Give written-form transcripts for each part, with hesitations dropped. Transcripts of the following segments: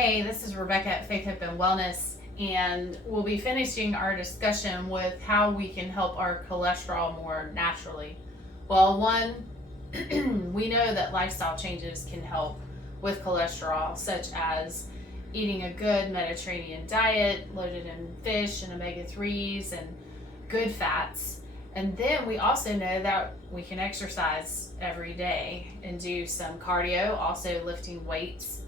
Hey, this is Rebecca at Faith, Hope, and Wellness, and we'll be finishing our discussion with how we can help our cholesterol more naturally. Well, one, we know that lifestyle changes can help with cholesterol, such as eating a good Mediterranean diet loaded in fish and omega-3s and good fats. And then we also know that we can exercise every day and do some cardio, also lifting weights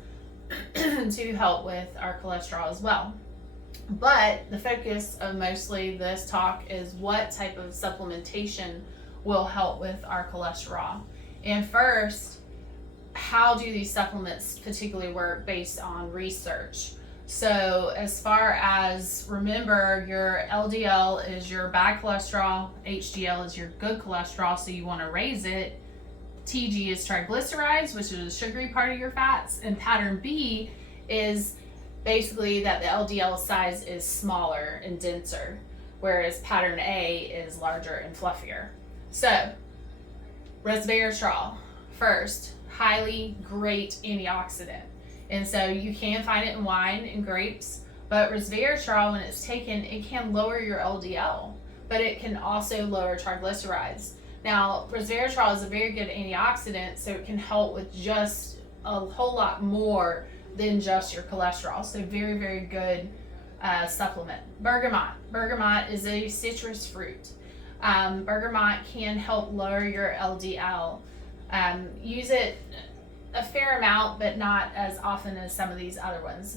to help with our cholesterol as well. But the focus of mostly this talk is what type of supplementation will help with our cholesterol. And first, how do these supplements particularly work based on research? So as far as, remember, your LDL is your bad cholesterol, HDL is your good cholesterol, so you want to raise it. TG is triglycerides, which is the sugary part of your fats, and pattern B is basically that the LDL size is smaller and denser, whereas pattern A is larger and fluffier. So, resveratrol, first, highly great antioxidant. And so you can find it in wine and grapes, but resveratrol, when it's taken, it can lower your LDL, but it can also lower triglycerides. Now, resveratrol is a very good antioxidant, so it can help with just a whole lot more than just your cholesterol. So very, very good supplement. Bergamot. Bergamot is a citrus fruit. Bergamot can help lower your LDL. Use it a fair amount, but not as often as some of these other ones.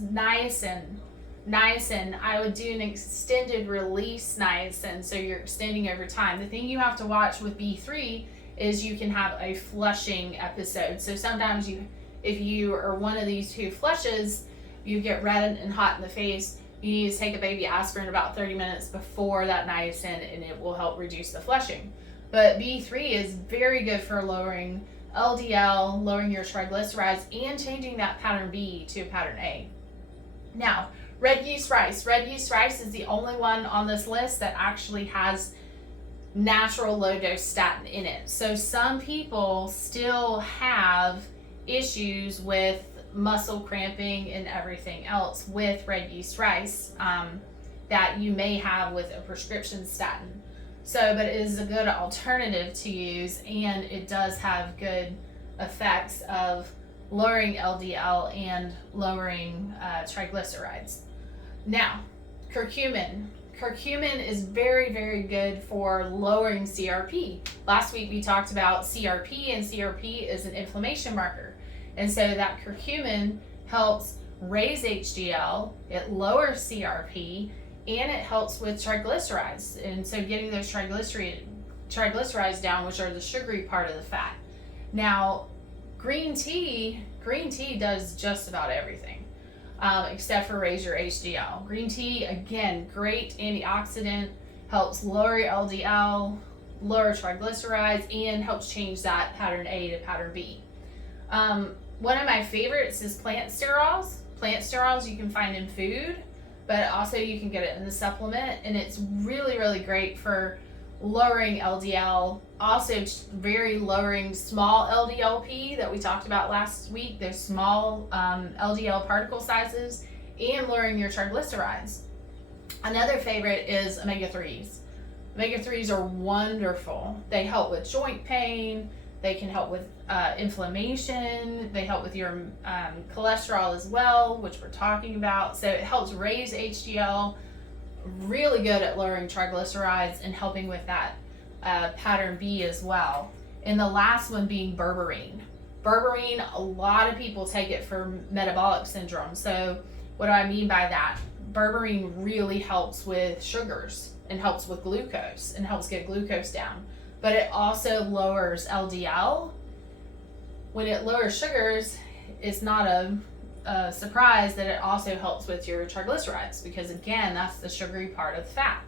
Niacin, I would do an extended release niacin, so you're extending over time. The thing you have to watch with B3 is you can have a flushing episode. So sometimes if you are one of these who flushes, you get red and hot in the face, you need to take a baby aspirin about 30 minutes before that niacin, and it will help reduce the flushing. But B3 is very good for lowering LDL, lowering your triglycerides, and changing that pattern B to pattern A. Now, red yeast rice. Red yeast rice is the only one on this list that actually has natural low-dose statin in it. So some people still have issues with muscle cramping and everything else with red yeast rice that you may have with a prescription statin. So, but it is a good alternative to use, and it does have good effects of lowering LDL and lowering triglycerides. Now, curcumin. Curcumin is very, very good for lowering CRP. Last week we talked about CRP, and CRP is an inflammation marker. And so that curcumin helps raise HDL, it lowers CRP, and it helps with triglycerides. And so getting those triglycerides down, which are the sugary part of the fat. Now, green tea does just about everything. Except for raise your HDL. Green tea, again, great antioxidant, helps lower your LDL, lower triglycerides, and helps change that pattern A to pattern B. One of my favorites is plant sterols. Plant sterols you can find in food, but also you can get it in the supplement, and it's really, really great for lowering LDL, also very lowering small LDLP that we talked about last week, those small LDL particle sizes, and lowering your triglycerides. Another favorite is omega-3s. Omega-3s are wonderful. They help with joint pain, they can help with inflammation, they help with your cholesterol as well, which we're talking about. So it helps raise HDL, really good at lowering triglycerides and helping with that pattern B as well. And the last one being berberine. Berberine, a lot of people take it for metabolic syndrome. So what do I mean by that? Berberine really helps with sugars and helps with glucose and helps get glucose down. But it also lowers LDL. When it lowers sugars, it's not a surprise that it also helps with your triglycerides, because again, that's the sugary part of the fat.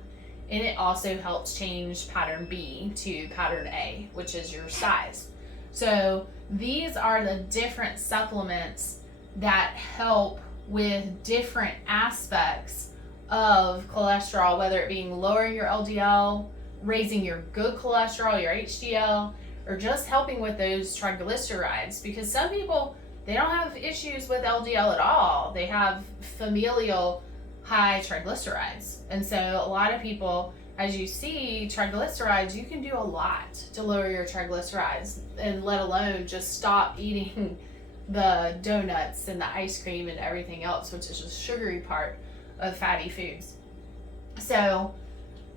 And it also helps change pattern B to pattern A, which is your size. So these are the different supplements that help with different aspects of cholesterol, whether it being lowering your LDL, raising your good cholesterol, your HDL, or just helping with those triglycerides, because some people they don't have issues with LDL at all. They have familial high triglycerides. And so a lot of people, as you see triglycerides, you can do a lot to lower your triglycerides, and let alone just stop eating the donuts and the ice cream and everything else, which is the sugary part of fatty foods. So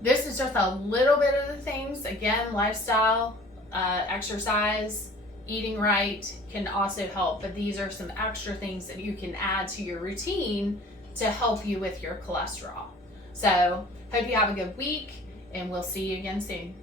this is just a little bit of the things. Again, lifestyle, exercise, eating right can also help, but these are some extra things that you can add to your routine to help you with your cholesterol. So hope you have a good week, and we'll see you again soon.